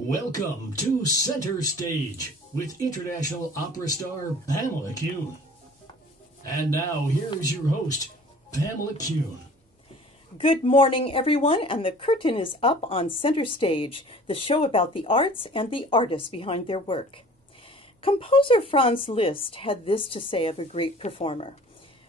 Welcome to Center Stage with international opera star Pamela Kuhn. And now, here is your host, Pamela Kuhn. Good morning, everyone, and the curtain is up on Center Stage, the show about the arts and the artists behind their work. Composer Franz Liszt had this to say of a great performer.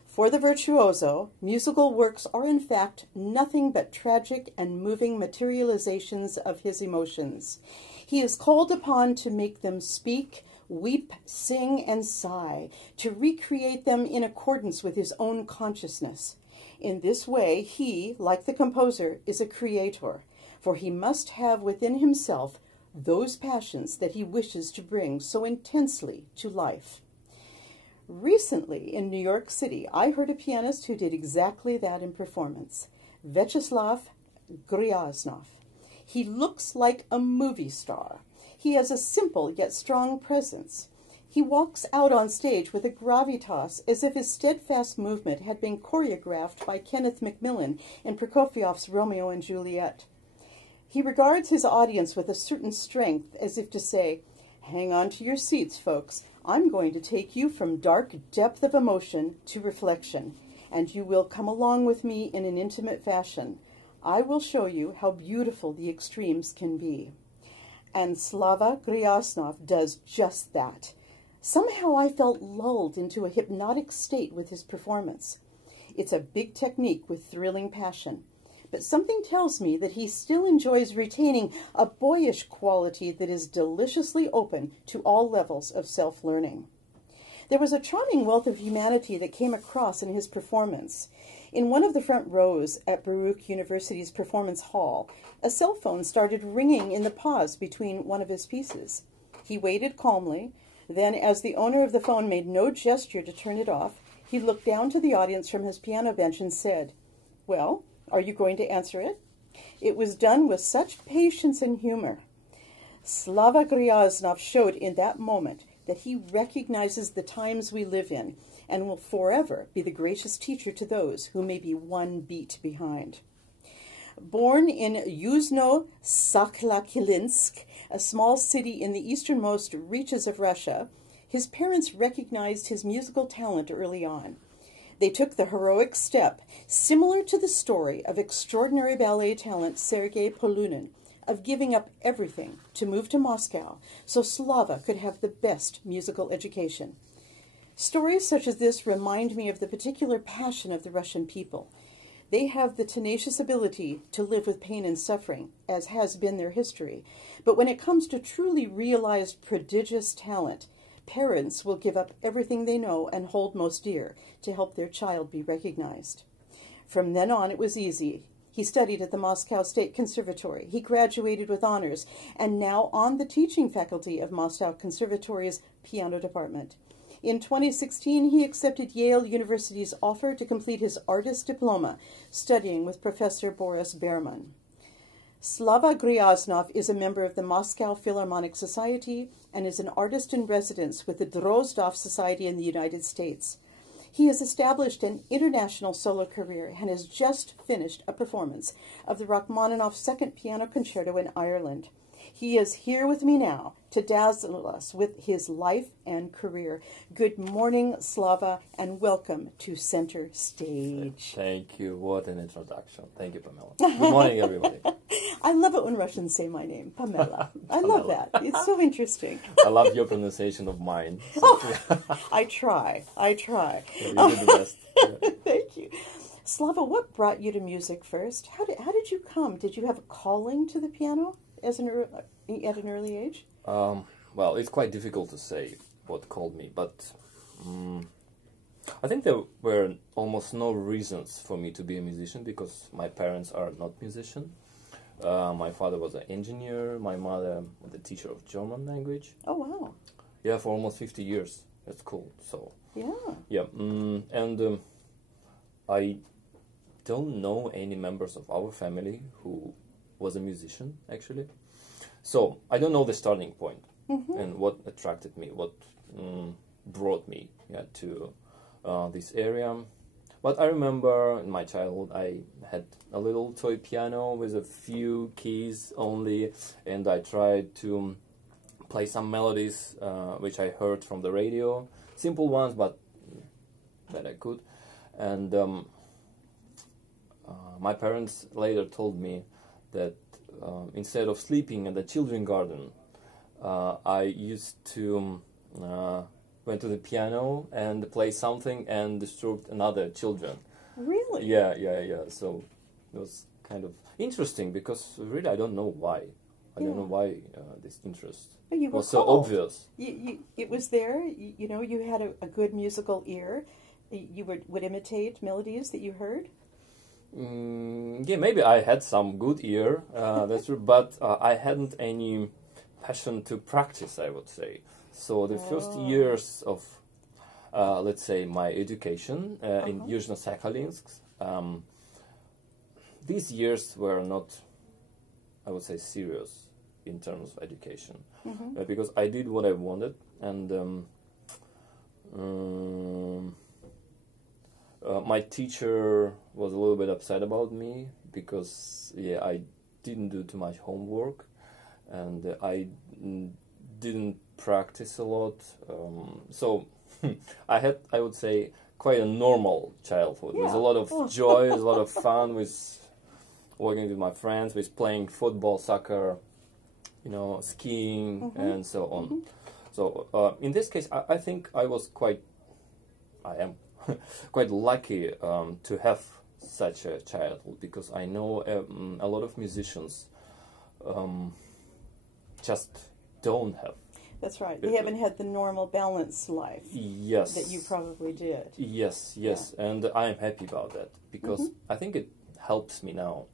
For the virtuoso, musical works are in fact nothing but tragic and moving materializations of his emotions. He is called upon to make them speak, weep, sing, and sigh, to recreate them in accordance with his own consciousness. In this way, he, like the composer, is a creator, for he must have within himself those passions that he wishes to bring so intensely to life. Recently, in New York City, I heard a pianist who did exactly that in performance, Vyacheslav Gryaznov. He looks like a movie star. He has a simple yet strong presence. He walks out on stage with a gravitas as if his steadfast movement had been choreographed by Kenneth Macmillan in Prokofiev's Romeo and Juliet. He regards his audience with a certain strength, as if to say, "Hang on to your seats, folks. I'm going to take you from dark depth of emotion to reflection, and you will come along with me in an intimate fashion. I will show you how beautiful the extremes can be." And Slava Gryaznov does just that. Somehow I felt lulled into a hypnotic state with his performance. It's a big technique with thrilling passion, but something tells me that he still enjoys retaining a boyish quality that is deliciously open to all levels of self-learning. There was a charming wealth of humanity that came across in his performance. In one of the front rows at Baruch University's Performance Hall, a cell phone started ringing in the pause between one of his pieces. He waited calmly. Then, as the owner of the phone made no gesture to turn it off, he looked down to the audience from his piano bench and said, "Well, are you going to answer it?" It was done with such patience and humor. Slava Gryaznov showed in that moment that he recognizes the times we live in and will forever be the gracious teacher to those who may be one beat behind. Born in Yuzhno-Sakhalkinsk, a small city in the easternmost reaches of Russia, his parents recognized his musical talent early on. They took the heroic step, similar to the story of extraordinary ballet talent Sergei Polunin, of giving up everything to move to Moscow so Slava could have the best musical education. Stories such as this remind me of the particular passion of the Russian people. They have the tenacious ability to live with pain and suffering, as has been their history. But when it comes to truly realized prodigious talent, parents will give up everything they know and hold most dear to help their child be recognized. From then on, it was easy. He studied at the Moscow State Conservatory. He graduated with honors, and now on the teaching faculty of Moscow Conservatory's piano department. In 2016, he accepted Yale University's offer to complete his artist diploma, studying with Professor Boris Berman. Slava Gryaznov is a member of the Moscow Philharmonic Society and is an artist in residence with the Drozdov Society in the United States. He has established an international solo career and has just finished a performance of the Rachmaninoff Second Piano Concerto in Ireland. He is here with me now to dazzle us with his life and career. Good morning, Slava, and welcome to Center Stage. Thank you. What an introduction. Thank you, Pamela. Good morning, everybody. I love it when Russians say my name, Pamela. I love that. It's so interesting. I love your pronunciation of mine. So. Oh, I try. Yeah, you do the best. Yeah. Thank you. Slava, what brought you to music first? How did you come? Did you have a calling to the piano at an early age? Well, it's quite difficult to say what called me, but I think there were almost no reasons for me to be a musician because my parents are not musicians. My father was an engineer, my mother was a teacher of German language. Oh, wow. Yeah, for almost 50 years. That's cool. So yeah. And I don't know any members of our family who was a musician, actually. So I don't know the starting point and what attracted me, what brought me to this area. But I remember in my childhood I had a little toy piano with a few keys only, and I tried to play some melodies which I heard from the radio, simple ones, but that I could. And my parents later told me that instead of sleeping in the children's garden, I used to went to the piano and play something and disturbed another children. Really? Yeah. So it was kind of interesting because really I don't know why. I don't know why this interest was so obvious. It was there. You had a good musical ear. You would imitate melodies that you heard. Yeah, maybe I had some good ear, that's true, but I hadn't any passion to practice, I would say. So the first years of, let's say, my education in Yuzhno-Sakhalinsk, these years were not, I would say, serious in terms of education, because I did what I wanted, and my teacher was a little bit upset about me because I didn't do too much homework, and I didn't practice a lot. So I had, I would say, quite a normal childhood with a lot of joy, a lot of fun, with working with my friends, with playing football, soccer, skiing, and so on. So in this case, I think I am quite lucky to have such a childhood, because I know a lot of musicians just don't have. That's right. They haven't had the normal balanced life. Yes. That you probably did. Yes. Yeah. And I am happy about that, because I think it helps me now.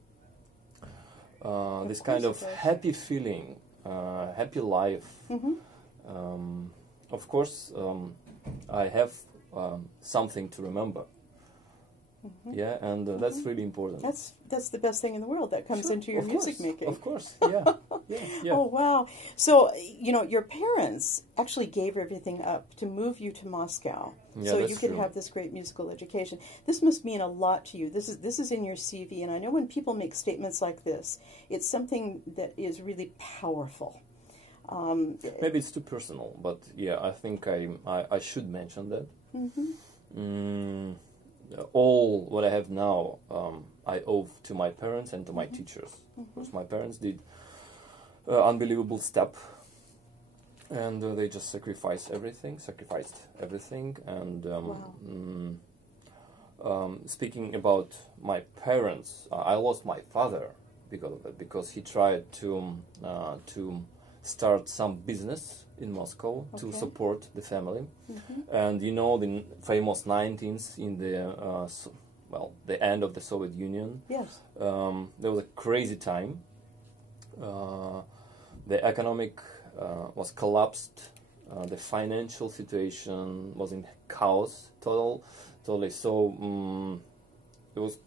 This kind of happy feeling, happy life. Of course, I have something to remember. Yeah, and that's really important. That's the best thing in the world that comes into your music making. Of course, yeah. Oh, wow. So, your parents actually gave everything up to move you to Moscow, so you could have this great musical education. This must mean a lot to you. This is in your CV, and I know when people make statements like this, it's something that is really powerful. Maybe it's too personal, but yeah, I think I should mention that. All what I have now, I owe to my parents and to my teachers. Because my parents did unbelievable step, and they just sacrificed everything. And speaking about my parents, I lost my father because of it, because he tried to start some business in Moscow to support the family. And the famous 19th in the end of the Soviet Union. Yes. There was a crazy time. The economic was collapsed. The financial situation was in chaos, totally. So it was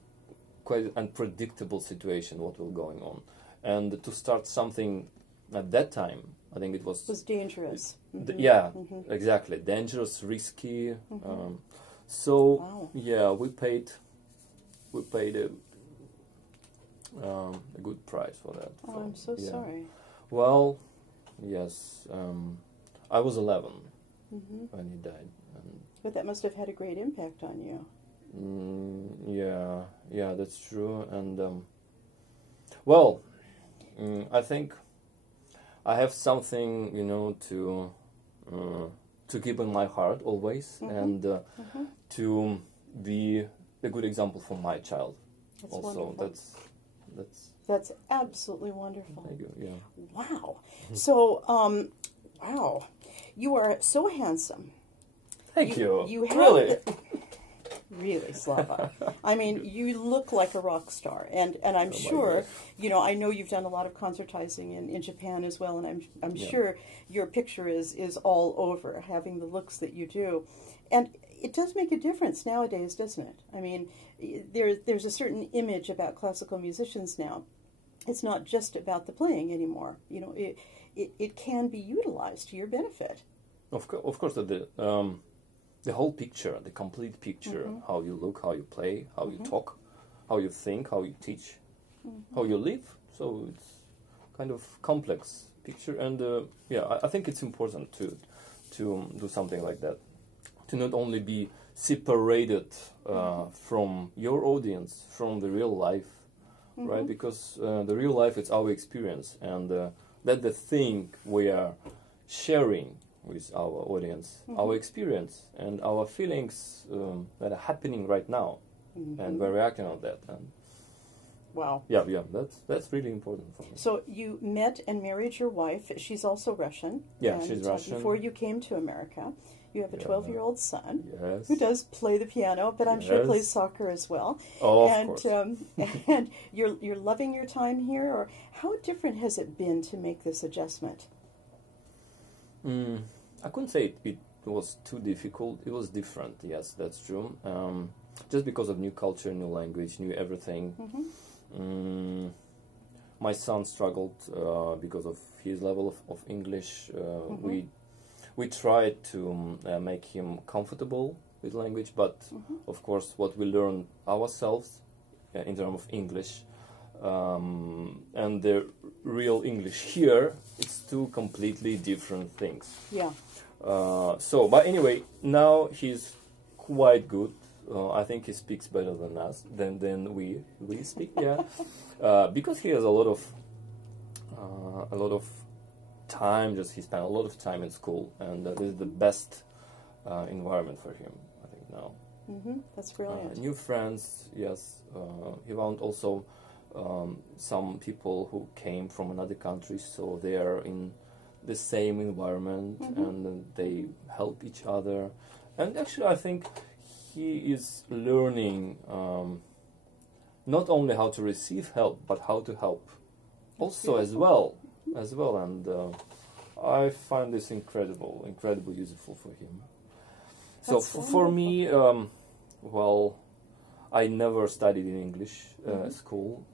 quite an unpredictable situation what was going on, and to start something at that time, I think it was dangerous. Exactly, dangerous, risky. We paid a good price for that. Oh, I'm so sorry. Well, yes, I was 11 when he died. But that must have had a great impact on you. Yeah, that's true. And I think I have something, to keep in my heart always, and to be a good example for my child. That's also, wonderful. That's absolutely wonderful. Thank you. Yeah. Wow. So, wow, you are so handsome. Thank you. You have really. Really, Slava. I mean, you look like a rock star, and I'm sure, I know you've done a lot of concertizing in Japan as well, and I'm sure your picture is all over, having the looks that you do. And it does make a difference nowadays, doesn't it? I mean, there's a certain image about classical musicians now. It's not just about the playing anymore. It can be utilized to your benefit. Of course, the whole picture, the complete picture, how you look, how you play, how you talk, how you think, how you teach, how you live. So it's kind of complex picture, and I think it's important to do something like that, to not only be separated from your audience, from the real life, right? Because the real life is our experience, and that's the thing we are sharing with our audience, our experience and our feelings that are happening right now, and we're reacting on that. And wow. Yeah, that's really important for me. So you met and married your wife. She's also Russian. Yeah, she's Russian. Before you came to America, you have a 12-year-old son Yes. who does play the piano, but I'm sure plays soccer as well. Oh, and, of course. And you're loving your time here, or how different has it been to make this adjustment? I couldn't say it was too difficult. It was different, yes, that's true. Just because of new culture, new language, new everything. My son struggled because of his level of English. We tried to make him comfortable with language, but of course what we learn ourselves in terms of English and the real English here, it's two completely different things. Yeah. But anyway, now he's quite good. I think he speaks better than us, than we speak. Yeah, because he has a lot of time. Just he spent a lot of time in school, and this is the best environment for him, I think now. That's brilliant. New friends, yes. He found also some people who came from another country, so they are in the same environment, and they help each other. And actually, I think he is learning not only how to receive help, but how to help also as well. And I find this incredibly useful for him. So for me, well, I never studied in English school,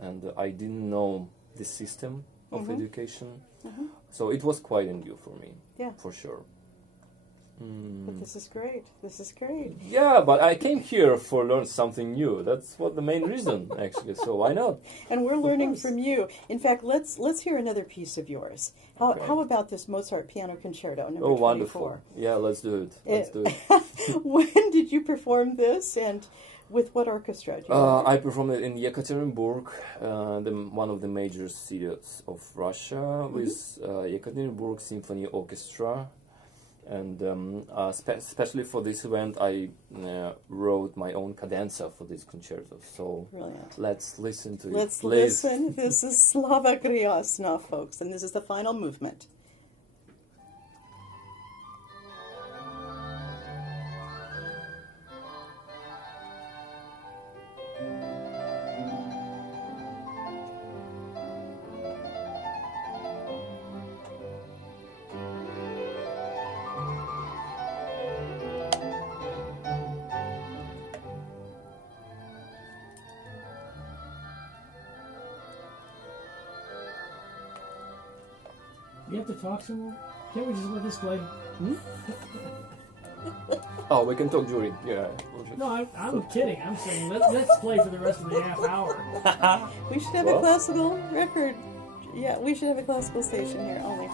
and I didn't know the system of education. So it was quite new for me, for sure. But this is great. This is great. Yeah, but I came here for learn something new. That's what the main reason, actually. So why not? And we're learning from you. In fact, let's hear another piece of yours. How about this Mozart Piano Concerto number 24? Wonderful. Yeah, let's do it. When did you perform this, and with what orchestra? I performed it in Yekaterinburg, one of the major cities of Russia, with Yekaterinburg Symphony Orchestra. And especially for this event, I wrote my own cadenza for this concerto. So brilliant. Let's listen to it. Let's listen. This is Vyacheslav Gryaznov, folks, and this is the final movement. You have to talk some more? Can't we just let this play? Oh, we can talk during. Yeah. No, I'm kidding. I'm saying let's play for the rest of the half hour. We should have a classical record. Yeah, we should have a classical station here only.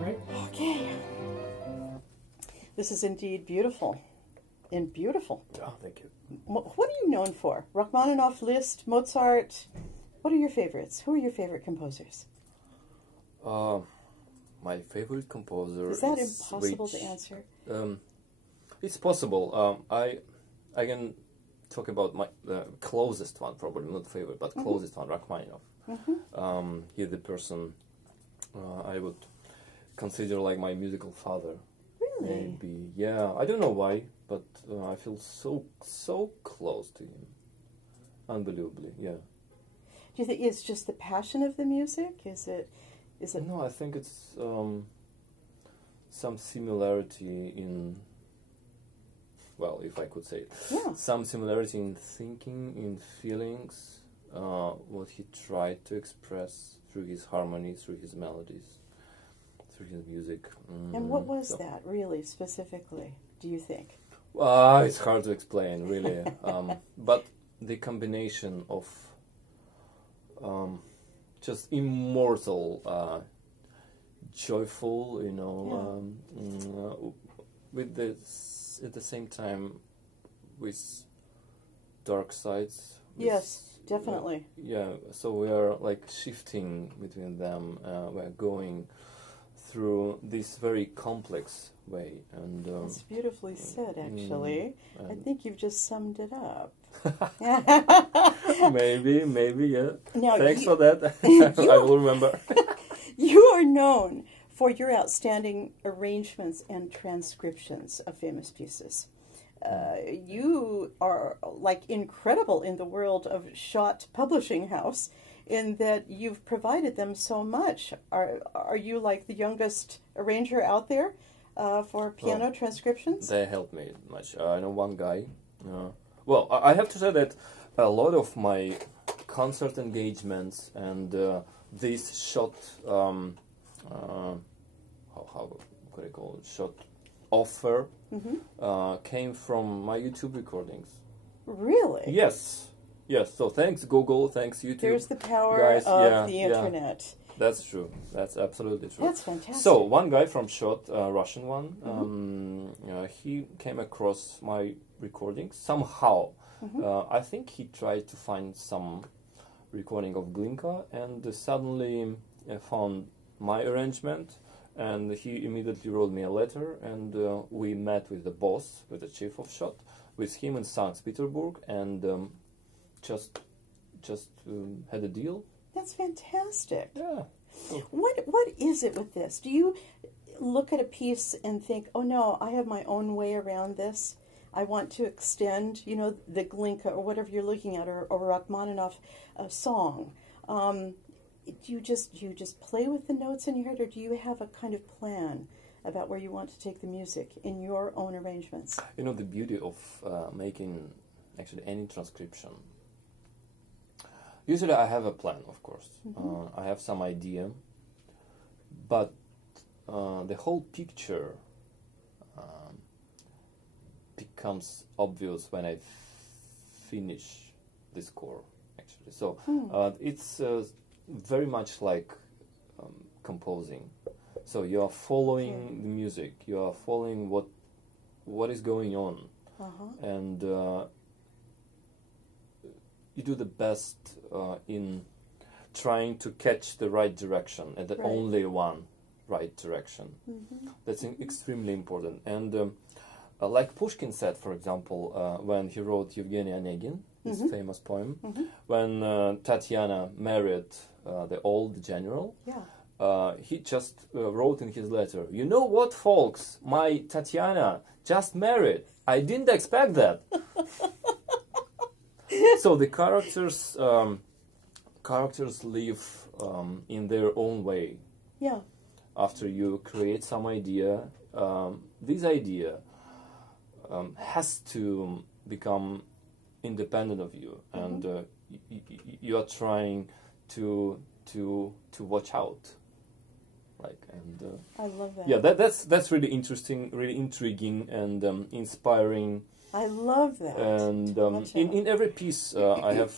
Right? Okay. This is indeed beautiful. And beautiful. Oh, thank you. What are you known for? Rachmaninoff, Liszt, Mozart? What are your favorites? Who are your favorite composers? My favorite composer is that impossible to answer? It's possible. I can talk about my closest one, probably not favorite, but closest one, Rachmaninoff. He's the person I would consider like my musical father. Really? Maybe. Yeah. I don't know why, but I feel so close to him. Unbelievably. Yeah. Do you think it's just the passion of the music? Is it? No, I think it's some similarity in, well, if I could say it, some similarity in thinking, in feelings, what he tried to express through his harmony, through his melodies, through his music. And what was that, really, specifically, do you think? It's hard to explain, really. But the combination of just immortal, joyful, with this, at the same time, with dark sides. Yes, definitely. So we are like shifting between them. We're going through this very complex way, and that's beautifully said, actually. I think you've just summed it up. maybe, yeah. Now, thanks for that. I will remember. You are known for your outstanding arrangements and transcriptions of famous pieces. You are like incredible in the world of Schott Publishing House in that you've provided them so much. Are you like the youngest arranger out there for piano transcriptions? They helped me much. I know one guy. Well, I have to say that a lot of my concert engagements and this Schott, how could I call it, Schott offer came from my YouTube recordings. Really? Yes. So thanks Google, thanks YouTube. There's the power guys, of the internet. That's true. That's absolutely true. That's fantastic. So one guy from Schott, Russian one, he came across my recordings somehow. I think he tried to find some recording of Glinka and suddenly found my arrangement. And he immediately wrote me a letter, and we met with the boss, with the chief of Schott, with him in St. Petersburg, and just had a deal. That's fantastic. Yeah. What is it with this? Do you look at a piece and think, oh no, I have my own way around this? I want to extend, the Glinka or whatever you're looking at, or Rachmaninoff song. Do you just play with the notes in your head, or do you have a kind of plan about where you want to take the music in your own arrangements? The beauty of making actually any transcription. Usually I have a plan, of course. I have some idea, but the whole picture becomes obvious when I finish the score, actually. So it's very much like composing. So you are following the music, you are following what is going on, and you do the best in trying to catch the right direction, and the only one right direction. That's extremely important. And like Pushkin said, for example, when he wrote Yevgeny Onegin, his famous poem, when Tatiana married the old general, he just wrote in his letter, "You know what, folks? My Tatiana just married. I didn't expect that." So the characters live in their own way. Yeah. After you create some idea, this idea has to become independent of you, and you are trying to watch out, I love that. Yeah, that's really interesting, really intriguing, and inspiring. I love that. And in every piece, I have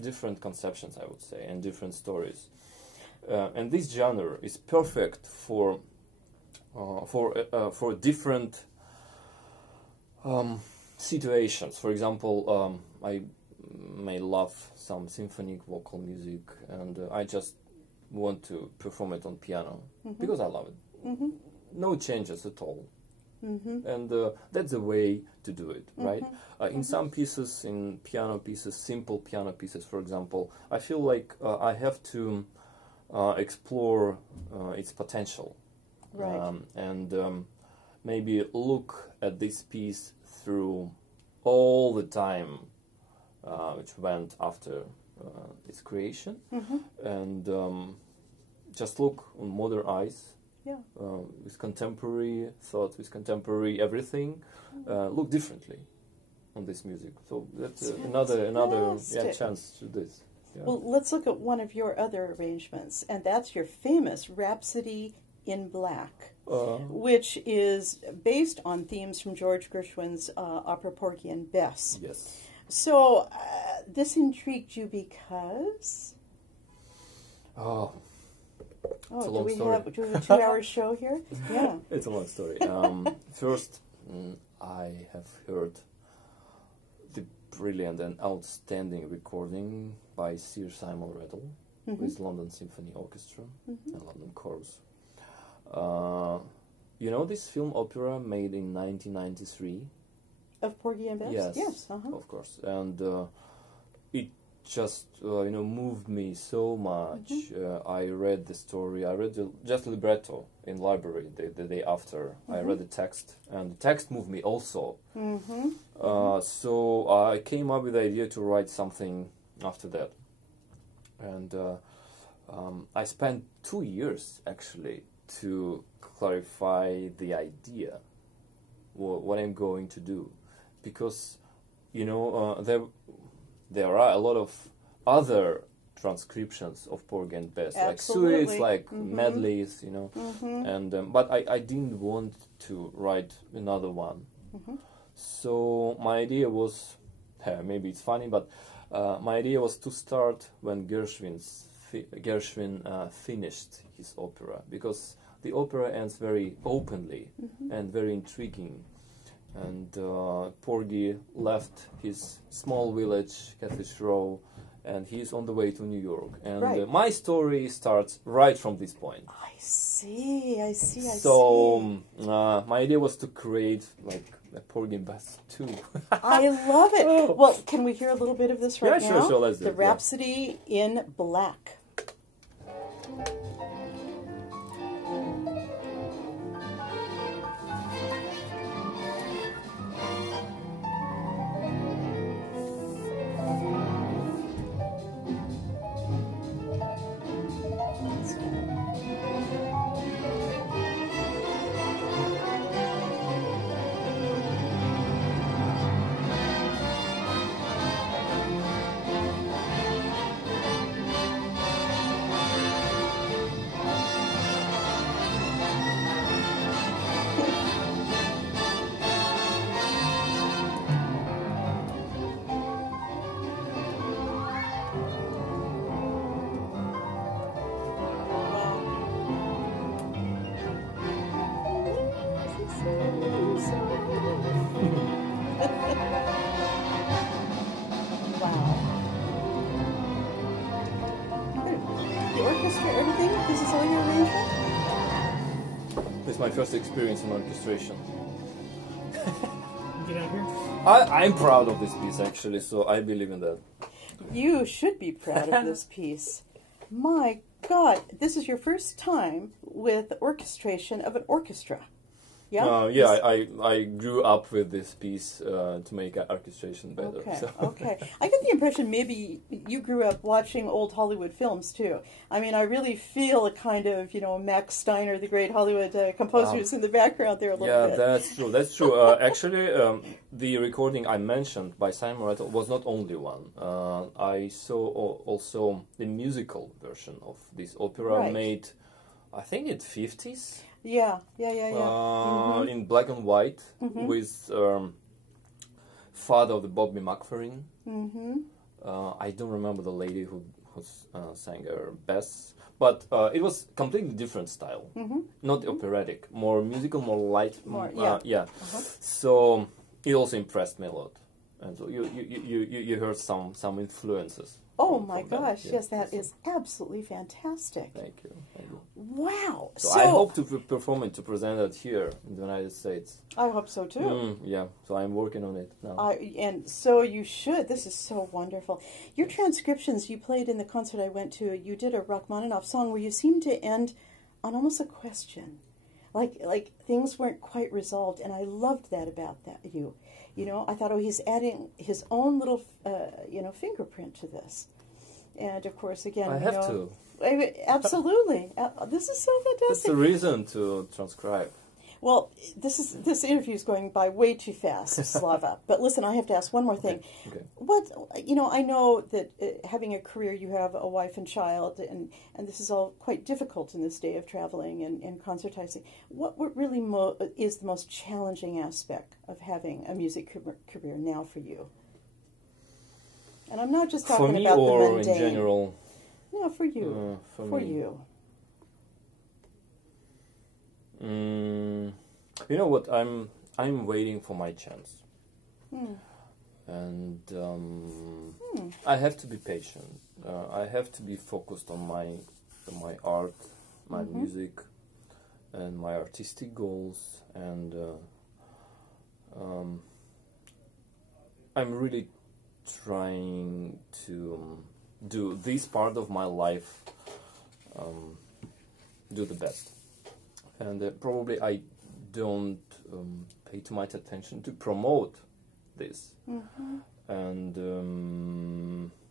different conceptions, I would say, and different stories. And this genre is perfect for different situations. For example, I may love some symphonic vocal music, and I just want to perform it on piano because I love it. No changes at all. And that's the way to do it, right? In some pieces, in piano pieces, simple piano pieces, for example, I feel like I have to explore its potential, and maybe look at this piece through all the time which went after its creation, and just look on modern eyes. With contemporary thoughts, with contemporary everything, look differently on this music. So that's another chance to this. Yeah. Well, let's look at one of your other arrangements, and that's your famous Rhapsody in Black, which is based on themes from George Gershwin's opera Porgy and Bess. Yes. So this intrigued you because? Oh, it's a do long we story. have a 2-hour show here? Yeah. It's a long story. First, I have heard the brilliant and outstanding recording by Sir Simon Rattle with London Symphony Orchestra and London Chorus. You know this film opera made in 1993? Of Porgy and Bess? Yes, of course. And it just moved me so much. I read the story. I read just libretto in library the day after. I read the text, and the text moved me also. So I came up with the idea to write something after that, and I spent 2 years actually to clarify the idea, what I'm going to do, because there are a lot of other transcriptions of Porgy and Bess, like suites, like medleys, and but I didn't want to write another one. So my idea was, maybe it's funny, but my idea was to start when Gershwin finished his opera, because the opera ends very openly and very intriguing. And Porgy left his small village, Catfish Row, and he's on the way to New York. And my story starts right from this point. I see. So my idea was to create like a Porgy and Bess too. I love it. Well, can we hear a little bit of this right now? Yeah, sure, let's do it. The Rhapsody in Black. It's my first experience in orchestration. Get out here. I'm proud of this piece actually, so I believe in that. You should be proud of this piece. My God, this is your first time with orchestration of an orchestra. Yeah, I grew up with this piece to make orchestration better. Okay, so. okay. I get the impression maybe you grew up watching old Hollywood films too. I mean, I really feel a kind of, Max Steiner, the great Hollywood composers in the background there a little bit. Yeah, that's true. That's true. Actually, the recording I mentioned by Simon Rattle was not only one. I saw also the musical version of this opera made, I think, in the 50s. Yeah. In black and white with father of the Bobby McFerrin. I don't remember the lady who sang her Bess, but it was completely different style, not operatic, more musical, more light. So it also impressed me a lot, and so you heard some influences. Oh my gosh, yes, that is absolutely fantastic. Thank you. Wow. So I hope to perform it, to present it here in the United States. I hope so too. Yeah, so I'm working on it now. And so you should. This is so wonderful. Your transcriptions you played in the concert I went to, you did a Rachmaninoff song where you seemed to end on almost a question. Like things weren't quite resolved, and I loved that about you. I thought, he's adding his own little, fingerprint to this. And, of course, again, I have to. Absolutely. This is so fantastic. That's the reason to transcribe. Well, this interview is going by way too fast, Slava. But listen, I have to ask one more thing. Okay. What, I know that having a career, you have a wife and child, and this is all quite difficult in this day of traveling and concertizing. What really is the most challenging aspect of having a music career now for you? And I'm not just talking for me about or the mundane. In general? No, for you. For me. you. You know what? I'm waiting for my chance, and I have to be patient. I have to be focused on my art, my music, and my artistic goals. And I'm really trying to do this part of my life, do the best. And probably I don't pay too much attention to promote this. And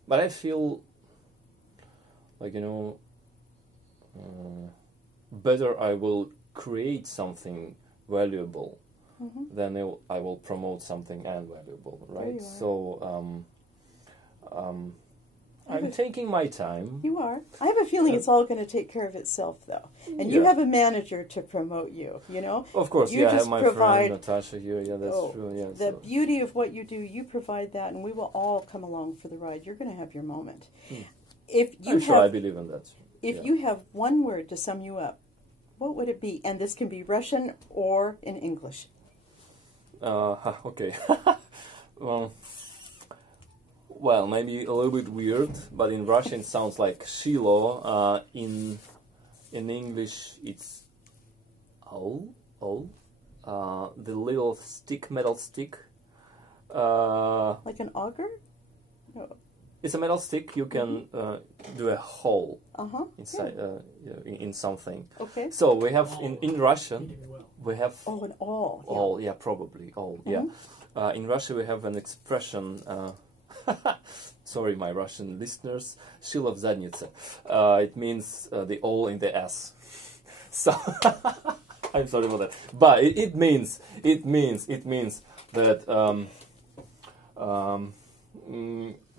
but I feel like, better I will create something valuable than I will promote something unvaluable, right? So I'm taking my time. You are. I have a feeling it's all going to take care of itself, though. And you have a manager to promote you, Of course, you I have my provide, friend Natasha here. Yeah, that's true. Yeah, the beauty of what you do, you provide that, and we will all come along for the ride. You're going to have your moment. I believe in that. If you have one word to sum you up, what would it be? And this can be Russian or in English. Okay. Well, maybe a little bit weird, but in Russian it sounds like Shilo. In English it's the little metal stick. Like an auger? No. It's a metal stick. You can do a hole inside in something. Okay. So we have in Russian we have an awl. Awl, yeah, probably awl. Yeah. In Russia we have an expression. Sorry, my Russian listeners. Shilo v zadnice. It means the awl in the ass. So I'm sorry about that, but it means that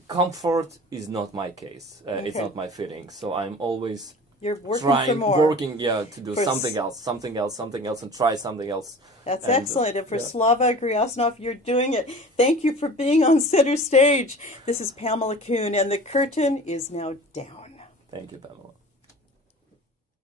comfort is not my case. It's not my feeling. So I'm always You're working to do something else, and try something else. That's excellent. And for Slava Gryaznov, you're doing it. Thank you for being on center stage. This is Pamela Kuhn, and the curtain is now down. Thank you, Pamela.